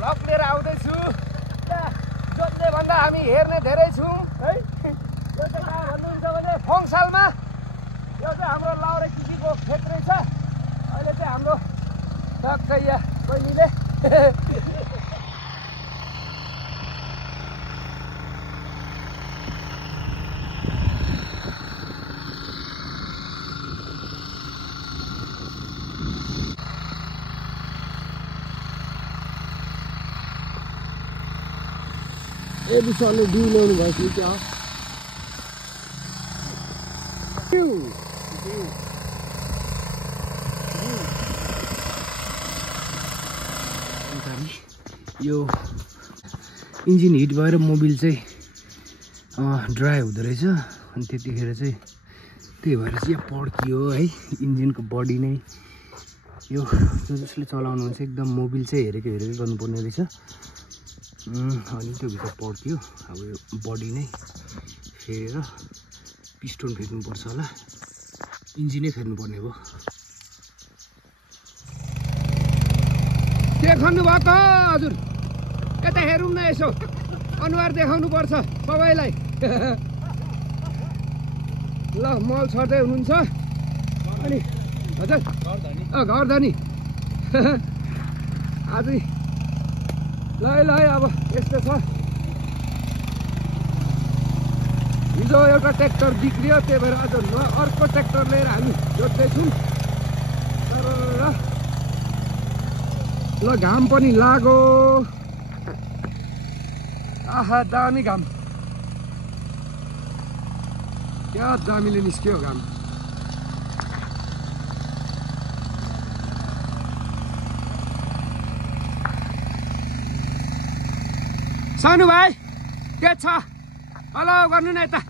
Vlog लिएर आउँदैछु। जोत्ने भन्दा हामी हेर्ने धेरै छौँ है। यो चाहिँ कहाँ भन्नुहुन्छ भने फङसालमा। यो चाहिँ हाम्रो लाउरे किसीको खेत रहेछ। अहिले चाहिँ हाम्रो टक्कै यहाँ बहिनीले ए विशालले बिउ ल्याउनु भएको क्या यो इन्जिन हिट भएर मोबिल चाहिँ ड्राई हुँदो रहेछ। अनि त्यतिखेर चाहिँ त्यही भएर चाहिँ यहाँ पड्कियो है। इन्जिनको बडी नै यो जसले चलाउनुहुन्छ एकदम मोबिल चाहिँ हेरेको गर्नुपर्ने रहेछ। अनि त्यो भित्र पड्कियो। अब यो बडी नै फेरेर पिस्टन फेर्नुपर्छ होला। इन्जिनै फेर्नुपर्ने भयो। देखाउनु भयो त हजुर। यता हेरौँ न यसो। अनुहार देखाउनु पर्छ सबैलाई। ल मल छर्दै हुनुहुन्छ। अनि हजुर घर धनी आज ल अब यस्तो छ। हिजो एउटा ट्र्याक्टर बिग्रियो त्यही भएर आज अर्को ट्र्याक्टर लिएर हामी जोत्दैछौँ। ल घाम पनि लाग्यो। आहा दामी घाम। क्या दामीले निस्क्यो घाम। सानु भाइ के छ? हेलो गर्नु न यता।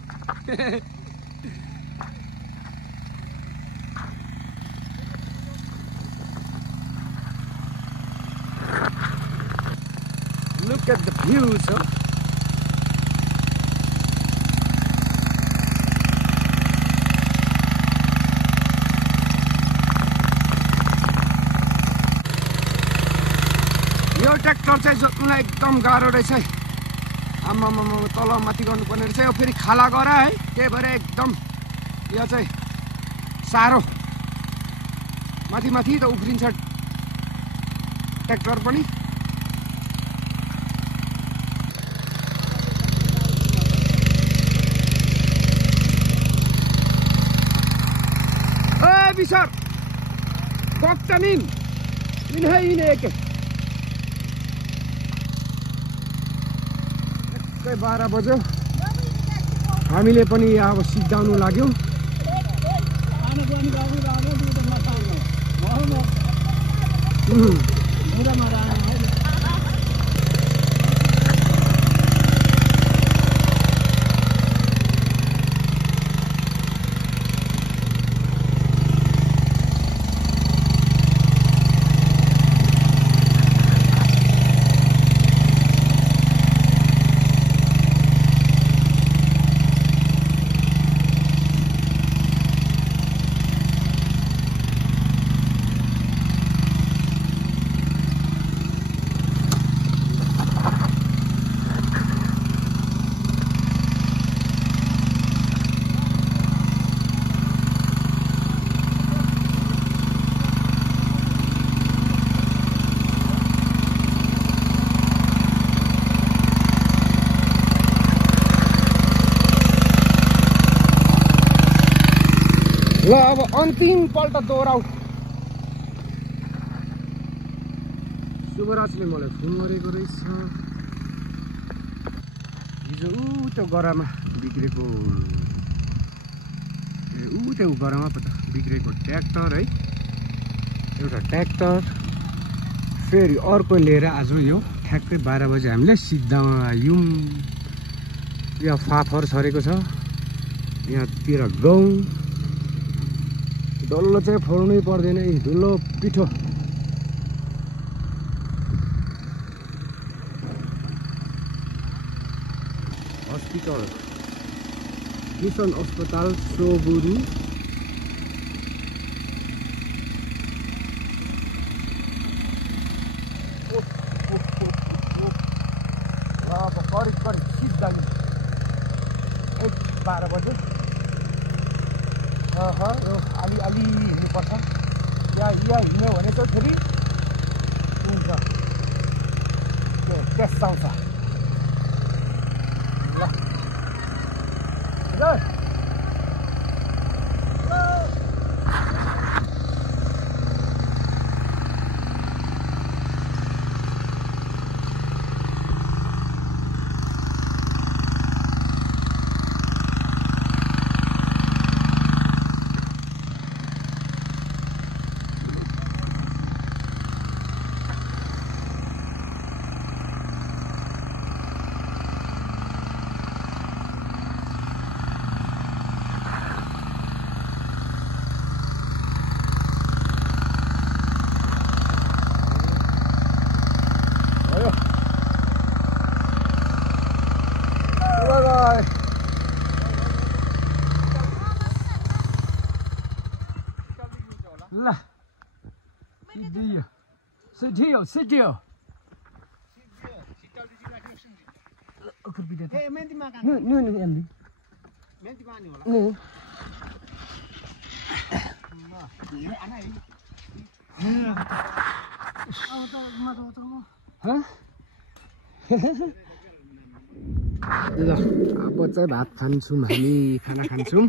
Look at the views, huh? यो ट्र्याक्टर चाहिँ जोत्नुलाई एकदम गाह्रो रहेछ है। आम्मामा तल माथि गर्नुपर्ने रहेछ। यो फेरि खाला गर है। त्यही भएर एकदम यो चाहिँ साह्रो। माथि माथि त उफ्रिन्छ ट्र्याक्टर पनि। विसर बक्तनिन इन्हे के 12 बज्यो। हामीले पनि अब सिद्धाउनु लाग्यौँ। ल अब अन्तिम पल्ट दोहोऱ्याउ। शुभराजले मलाई फोन गरेको रहेछ। हिजो त्यो गरामा बिग्रेको त्यो गरामा पो त बिग्रेको ट्र्याक्टर है। एउटा ट्र्याक्टर फेरि अर्को लिएर आज यो ठ्याक्कै 12 बजे हामीले सिद्धामा आयौँ। यहाँ फाफर छरेको छ। यहाँतिर गहुँ डल्लो चाहिँ फोड्नै पर्दैन। धुलो पिठो हस्पिटल मिसन अस्पताल सोबुरी। करिब सिधा 12 बजे यो अलि हिँड्नुपर्छ यहाँ हिँड्यो भने चाहिँ फेरि हुन्छ टेस्ट आउँछ ल Sidio. Menti makan. Ini Andy. Menti mana wala? Nih. Ini anak ini. Hah? ल अब चाहिँ भात खान्छौँ हामी खाना खान्छौँ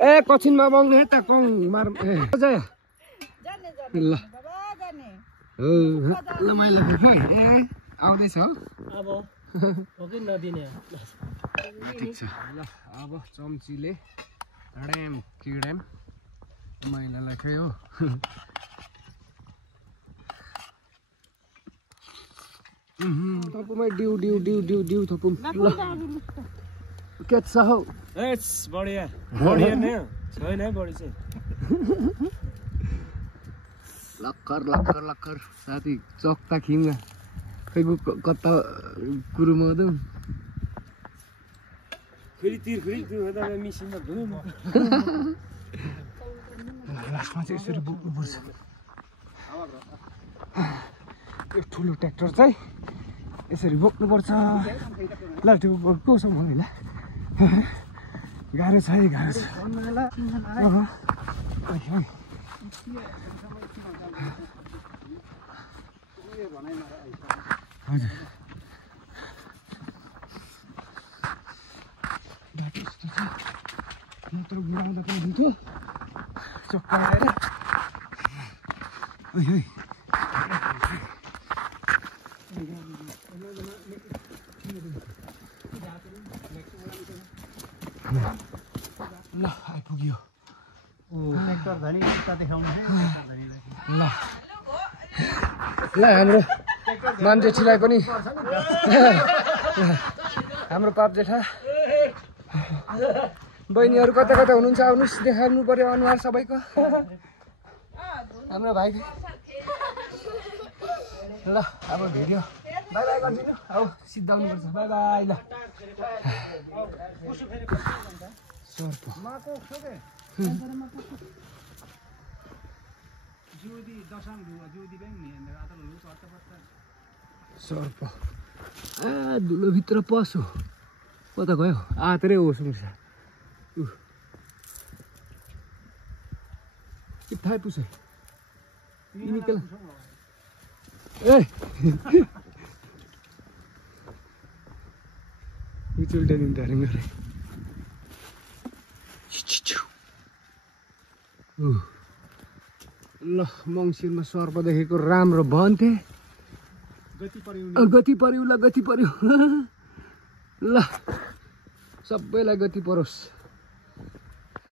ए कछिनमा बग्ने त कौँ मार ए ल ल मैले आउँदैछ अब ओके नदिने ठिक छ ल अब चम्चीले ड्याम किड्याम मैलालाई खायो थपुमै डिउ थपुम ल के छ हौ एट्स बढिया बढिया नै छैन है बढी चाहिँ लक्कर साथी चक्ता खिङ्गा खैको कता कुरुमा दौ फेरि फेरि मिसिनमा धुनु लास्टमा चाहिँ यसरी बोक्नुपर्छ यो ठुलो ट्र्याक्टर चाहिँ यसरी बोक्नुपर्छ ल त्यो कोसँग होइन गाह्रो छ है गाह्रो छ हजुर बाटो यस्तो छ मात्र गुडाउँदा पनि हुन्थ्यो चक्कर आएर ल आइपुग्यो ट्र्याक्टर धनी देखाउनु ल हाम्रो मान्छेलाई पनि हाम्रो पाप जेठा बहिनीहरू कता कता हुनुहुन्छ आउनुहोस् देखाउनु पर्यो अनुहार सबैको हाम्रो भाइ ल अब भिडियो बाई बाई गरिदिनु हौ सिद्धाउनुपर्छ बाई बाई ल सर्प धुलोभित्र पसो कता गयो आत्रै हो सुन्छ के थाहा पुछे निकल ए उल्टा निन्दारिङ गरे ल मङ्सिरमा सर्प देखेको राम्रो भन्थे गति पर्यो ल गति पर्यो ल सबैलाई गति परोस्